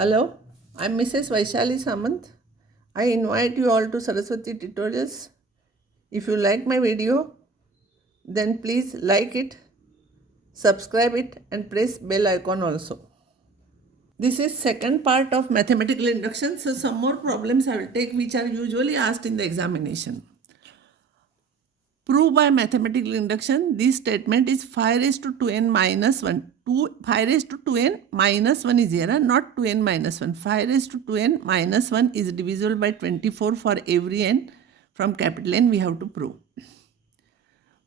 Hello, I'm Mrs. Vaishali Samant. I invite you all to Saraswati tutorials. If you like my video, then please like it, subscribe it and press bell icon also. This is second part of mathematical induction. So some more problems I will take which are usually asked in the examination. Prove by mathematical induction this statement is 5 raised to 2n minus 1. 5 raised to 2n minus 1 is here, not 2n minus 1. 5 raised to 2n minus 1 is divisible by 24 for every n from capital N we have to prove.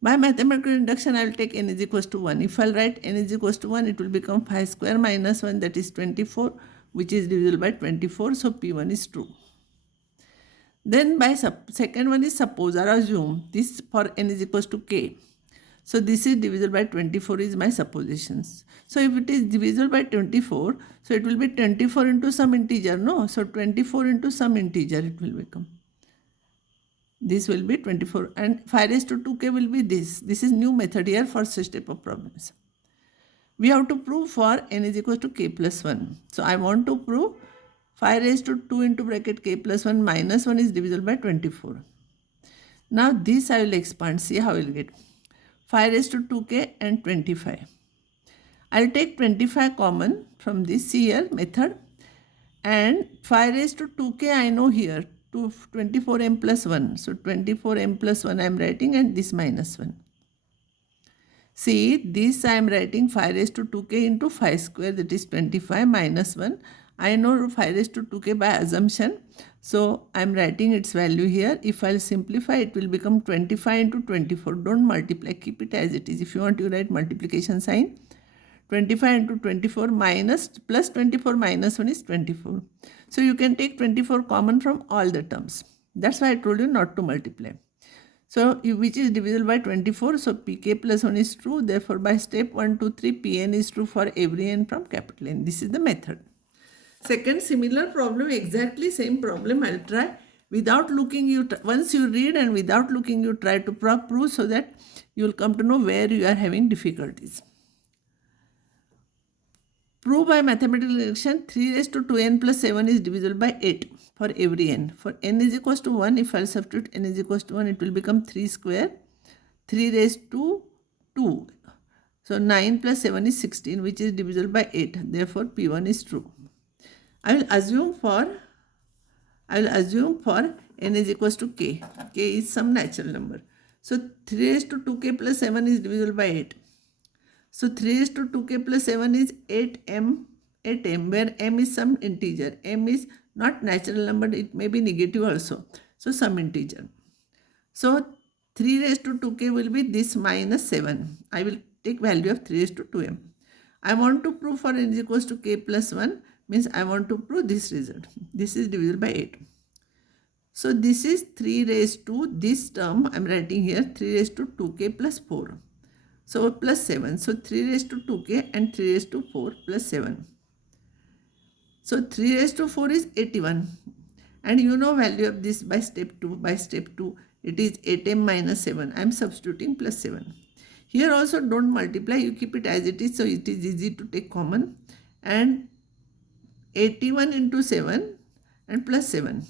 By mathematical induction, I will take n is equals to 1. If I will write n is equals to 1, it will become 5 square minus 1, that is 24, which is divisible by 24. So P1 is true. Then by second one is suppose or assume this for n is equals to k. So this is divisible by 24 is my suppositions. So if it is divisible by 24, so it will be 24 into some integer, no? So 24 into some integer it will become. This will be 24 and 5 raised to 2k will be this. This is new method here for such type of problems. We have to prove for n is equals to k plus 1. So I want to prove 5 raised to 2 into bracket k plus 1 minus 1 is divisible by 24. Now this I will expand. See how I will get. 5 raised to 2k and 25. I will take 25 common from this here method. And 5 raised to 2k I know here. To 24m plus 1. So 24m plus 1 I am writing and this minus 1. See, this I am writing 5 raised to 2k into 5 square, that is 25 minus 1. I know 5 raised to 2k by assumption. So I am writing its value here. If I will simplify, it will become 25 into 24. Don't multiply, keep it as it is. If you want to write multiplication sign, 25 into 24 minus plus 24 minus 1 is 24. So you can take 24 common from all the terms. That's why I told you not to multiply. So which is divisible by 24. So pk plus 1 is true. Therefore by step 1, 2, 3 pn is true for every n from capital N. This is the method. Second similar problem, exactly same problem I'll try. Without looking, once you read and without looking you try to prove so that you will come to know where you are having difficulties. Prove by mathematical induction 3 raised to 2n plus 7 is divisible by 8 for every n. For n is equals to 1, if I substitute n is equals to 1, it will become 3 square. 3 raised to 2. So 9 plus 7 is 16, which is divisible by 8. Therefore P1 is true. I will assume for n is equals to k. K is some natural number. So 3 raised to 2k plus 7 is divisible by 8. So 3 raised to 2k plus 7 is 8m, where m is some integer. M is not natural number, it may be negative also. So some integer. So 3 raised to 2k will be this minus 7. I will take value of 3 raised to 2m. I want to prove for n is equals to k plus 1, means I want to prove this result. This is divisible by 8. So this is 3 raised to, this term I am writing here, 3 raised to 2k plus 4. So plus 7. So 3 raised to 2k and 3 raised to 4 plus 7. So 3 raised to 4 is 81. And you know value of this by step 2. By step 2, it is 8m minus 7. I am substituting plus 7. Here also don't multiply. You keep it as it is. So it is easy to take common. And 81 into 7 and plus 7.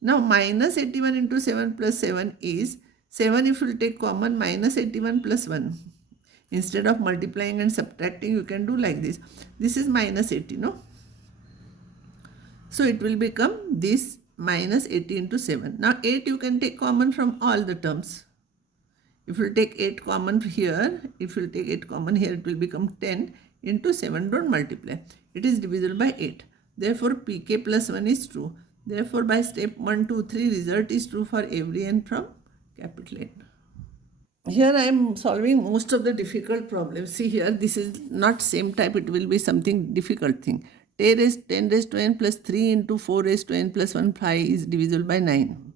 Now minus 81 into 7 plus 7 is 7 if you will take common minus 81 plus 1. Instead of multiplying and subtracting, you can do like this. This is minus 80, no? So it will become this minus 80 into 7. Now 8 you can take common from all the terms. If you take 8 common here, it will become 10 into 7. Don't multiply. It is divisible by 8. Therefore pk plus 1 is true. Therefore by step 1, 2, 3 result is true for every n from capital N. Here I am solving most of the difficult problems. See here, this is not same type, it will be something difficult thing. 10 raised to n plus 3 into 4 raised to n plus 1, 5 is divisible by 9.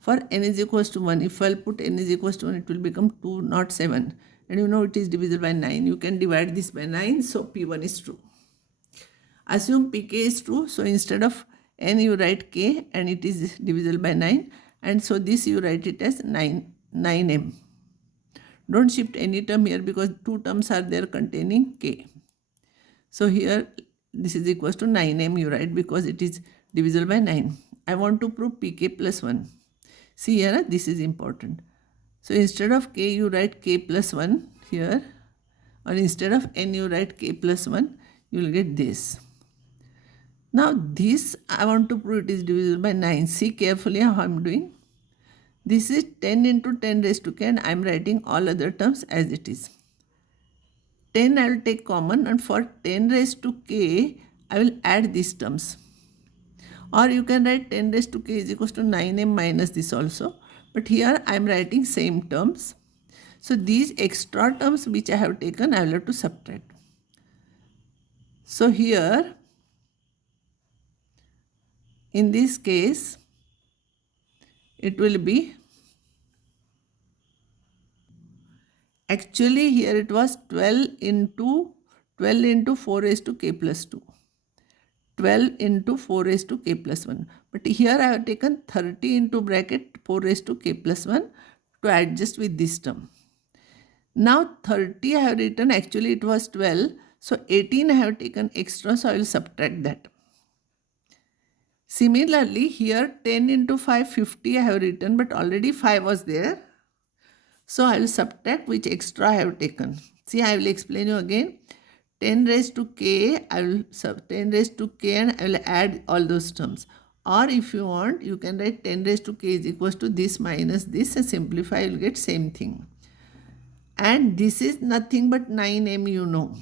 For n is equals to 1, if I will put n is equals to 1, it will become 2, not 7. And you know it is divisible by 9. You can divide this by 9, so P1 is true. Assume pk is true, so instead of n you write k and it is divisible by 9. And so this you write it as 9m. Don't shift any term here because two terms are there containing k. So here this is equals to 9m you write because it is divisible by 9. I want to prove pk plus 1. See here, this is important. So instead of k you write k plus 1 here, or instead of n you write k plus 1, you will get this. Now this I want to prove it is divisible by 9. See carefully how I am doing. This is 10 into 10 raised to k and I am writing all other terms as it is. 10 I will take common, and for 10 raised to k I will add these terms. Or you can write 10 raised to k is equals to 9m minus this also. But here I am writing same terms. So these extra terms which I have taken, I will have to subtract. So here, in this case, it will be, actually here it was 12 into 4 raised to k plus 2. 12 into 4 raised to k plus 1. But here I have taken 30 into bracket 4 raised to k plus 1 to adjust with this term. Now 30 I have written, actually it was 12. So 18 I have taken extra, so I will subtract that. Similarly, here 10 into 5, 50 I have written, but already 5 was there. So I will subtract which extra I have taken. See, I will explain you again. 10 raised to k, I will 10 raised to k and I will add all those terms. Or if you want, you can write 10 raised to k is equals to this minus this, and simplify, you will get same thing. And this is nothing but 9m, you know.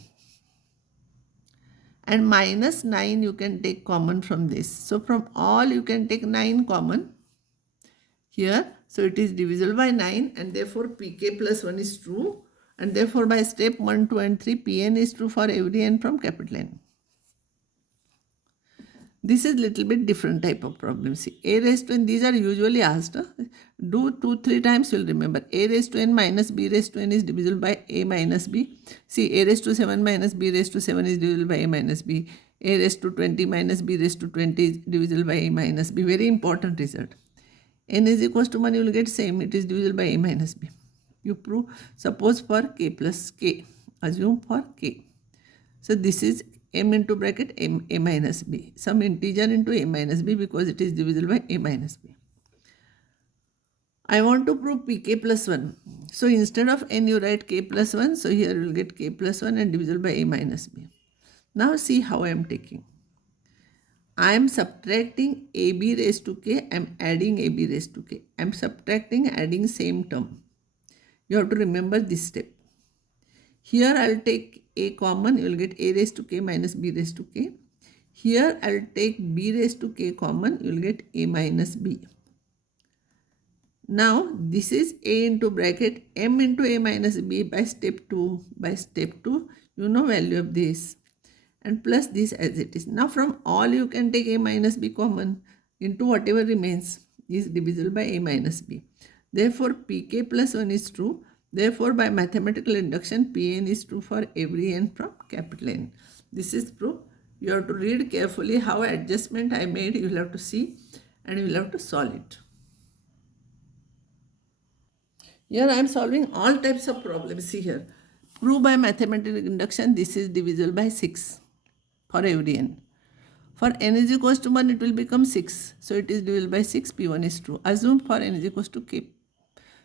And minus 9 you can take common from this. So from all you can take 9 common here. So it is divisible by 9 and therefore pk plus 1 is true. And therefore by step 1, 2 and 3 Pn is true for every n from capital N. This is little bit different type of problem. See, a raised to n, these are usually asked. Do 2-3 times, you will remember. A raised to n minus b raised to n is divisible by a minus b. See, a raised to 7 minus b raised to 7 is divisible by a minus b. A raised to 20 minus b raised to 20 is divisible by a minus b. Very important result. N is equals to 1, you will get same. It is divisible by a minus b. You prove, suppose for k plus k. Assume for k. So this is m into bracket m a minus b. Some integer into a minus b because it is divisible by a minus b. I want to prove pk plus 1. So instead of n you write k plus 1. So here you will get k plus 1 and divisible by a minus b. Now see how I am taking. I am subtracting ab raised to k. I am adding ab raised to k. I am subtracting, adding same term. You have to remember this step. Here I will take a common, you will get a raised to k minus b raised to k. Here I will take b raised to k common, you will get a minus b. Now this is a into bracket m into a minus b by step 2. By step 2, you know value of this. And plus this as it is. Now from all you can take a minus b common into whatever remains is divisible by a minus b. Therefore pk plus 1 is true. Therefore, by mathematical induction, Pn is true for every n from capital N. This is proof. You have to read carefully how adjustment I made. You will have to see and you will have to solve it. Here I am solving all types of problems. See here. Prove by mathematical induction, this is divisible by 6 for every n. For n is equals to 1, it will become 6. So it is divisible by 6. P1 is true. Assume for n is equals to k.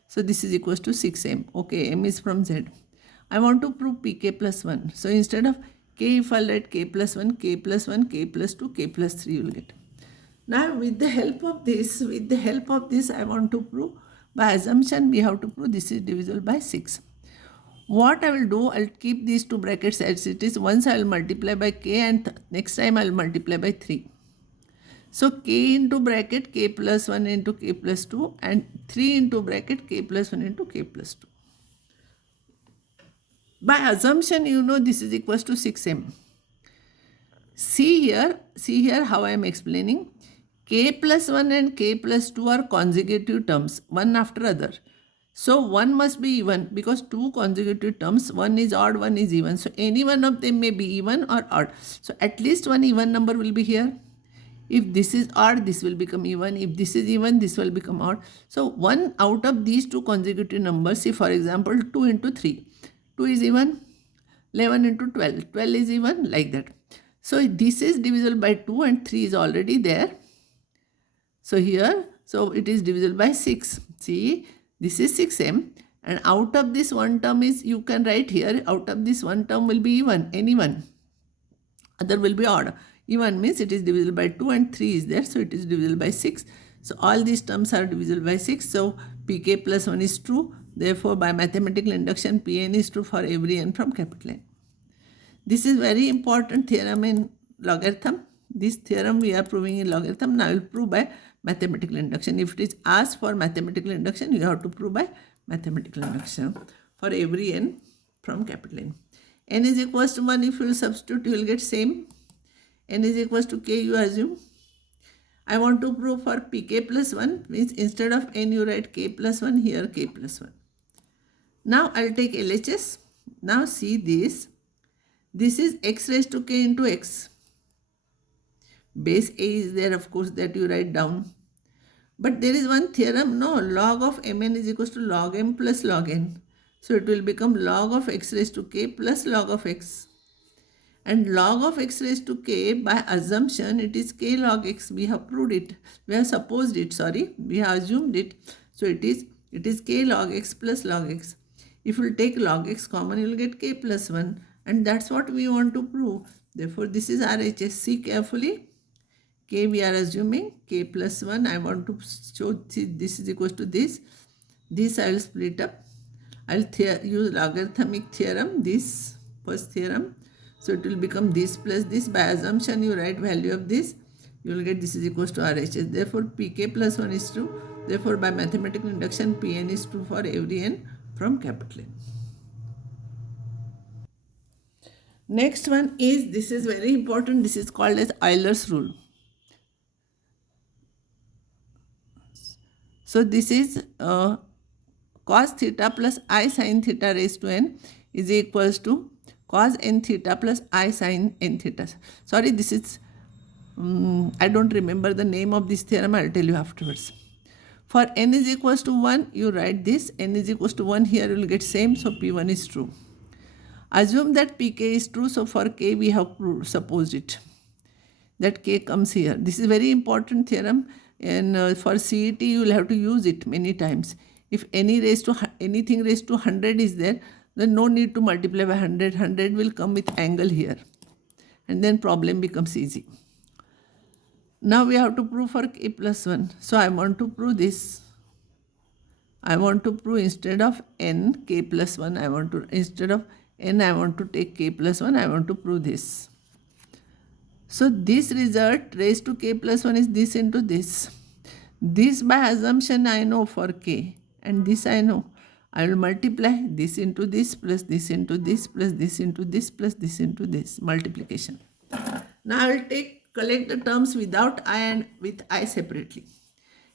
So this is equals to 6m. Okay, m is from z. I want to prove pk plus 1. So instead of k, if I write k plus 1, k plus 1, k plus 2, k plus 3 you will get. Now with the help of this, I want to prove, by assumption we have to prove this is divisible by 6. What I will do, I will keep these two brackets as it is. Once I will multiply by k and next time I will multiply by 3. So k into bracket k plus 1 into k plus 2 and 3 into bracket k plus 1 into k plus 2. By assumption, you know this is equals to 6m. See here how I am explaining. K plus 1 and k plus 2 are consecutive terms, one after other. So one must be even because two consecutive terms, one is odd, one is even. So any one of them may be even or odd. So at least one even number will be here. If this is odd, this will become even. If this is even, this will become odd. So one out of these two consecutive numbers, see for example 2 into 3. 2 is even, 11 into 12. 12 is even, like that. So this is divisible by 2 and 3 is already there. So here, so it is divisible by 6. See, this is 6m, and out of this one term is, you can write here, out of this one term will be even, any one. Other will be odd. Even means it is divisible by 2 and 3 is there, so it is divisible by 6. So all these terms are divisible by 6. So pk plus 1 is true. Therefore, by mathematical induction, Pn is true for every n from capital N. This is very important theorem in logarithm. This theorem we are proving in logarithm. Now I will prove by mathematical induction. If it is asked for mathematical induction, you have to prove by mathematical induction for every n from capital N. N is equals to 1. If you will substitute, you will get same. N is equals to k, you assume. I want to prove for pk plus 1, means instead of n you write k plus 1, here k plus 1. Now I will take LHS. Now see this. This is x raised to k into x. Base a is there, of course, that you write down. But there is one theorem, no, log of mn is equals to log m plus log n. So it will become log of x raised to k plus log of x. And log of x raised to k, by assumption, it is k log x. We have proved it. We have supposed it, sorry. We have assumed it. So it is k log x plus log x. If you take log x common, you will get k plus 1. And that's what we want to prove. Therefore, this is RHS. See carefully. K we are assuming, k plus 1. I want to show this is equals to this. This I will split up. I will use logarithmic theorem, this first theorem. So it will become this plus this. By assumption, you write value of this. You will get this is equals to RHS. Therefore, pk plus 1 is true. Therefore, by mathematical induction, Pn is true for every n from capital N. Next one is, this is very important. This is called as Euler's rule. So this is cos theta plus I sin theta raised to n is equals to cos n theta plus I sin n theta. Sorry, this is, I don't remember the name of this theorem. I will tell you afterwards. For n is equals to 1, you write this. N is equals to 1, here you will get same. So P1 is true. Assume that Pk is true. So for k, we have supposed it. That k comes here. This is very important theorem. And for CET, you will have to use it many times. If anything raised to 100 is there, then no need to multiply by 100. 100 will come with angle here. And then problem becomes easy. Now we have to prove for k plus 1. So I want to prove this. I want to prove instead of n, k plus 1, instead of n, I want to take k plus 1. I want to prove this. So this result raised to k plus 1 is this into this. This by assumption I know for k, and this I know. I will multiply this into this plus this into this plus this into this plus this into this, multiplication. Now I will collect the terms without I and with I separately.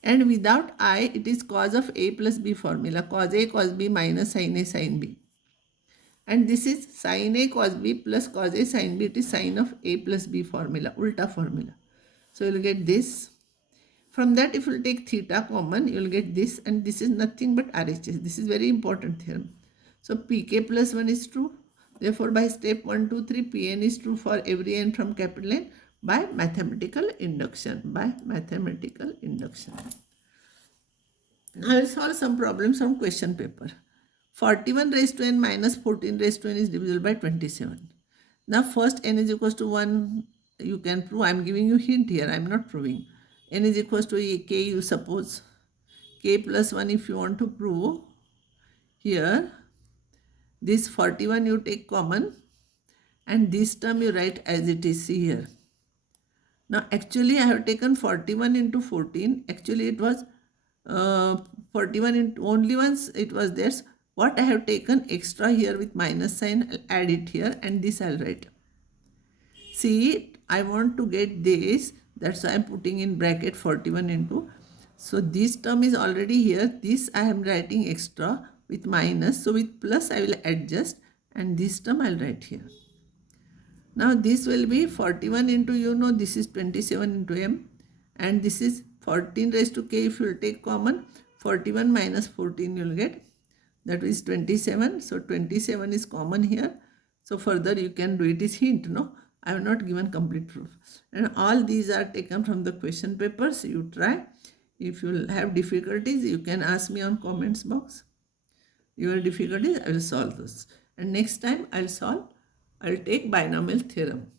And without I, it is cos of a plus b formula. Cos a cos b minus sin a sin b. And this is sin a cos b plus cos a sin b. It is sin of a plus b formula, ulta formula. So you will get this. From that, if you take theta common, you will get this, and this is nothing but RHS. This is very important theorem. So pk plus 1 is true. Therefore, by step 1, 2, 3, Pn is true for every n from capital N by mathematical induction. By mathematical induction. Now I will solve some problems from question paper. 41 raised to n minus 14 raised to n is divisible by 27. Now first n is equals to 1. You can prove. I am giving you hint here. I am not proving. N is equals to k, you suppose. K plus 1 if you want to prove. Here, this 41 you take common. And this term you write as it is. See here. Now actually I have taken 41 into 14. Actually it was 41 into only once it was there. What I have taken extra here with minus sign, I'll add it here, and this I'll write. See, I want to get this. That's why I'm putting in bracket 41 into. So this term is already here. This I am writing extra with minus. So with plus I will adjust, and this term I'll write here. Now this will be 41 into, this is 27 into m, and this is 14 raised to k. If you will take common, 41 minus 14 you will get, that is 27. So 27 is common here. So further you can do it is hint, no? I have not given complete proof. And all these are taken from the question papers. You try. If you have difficulties, you can ask me on comments box. Your difficulties, I will solve those. And next time I'll take binomial theorem.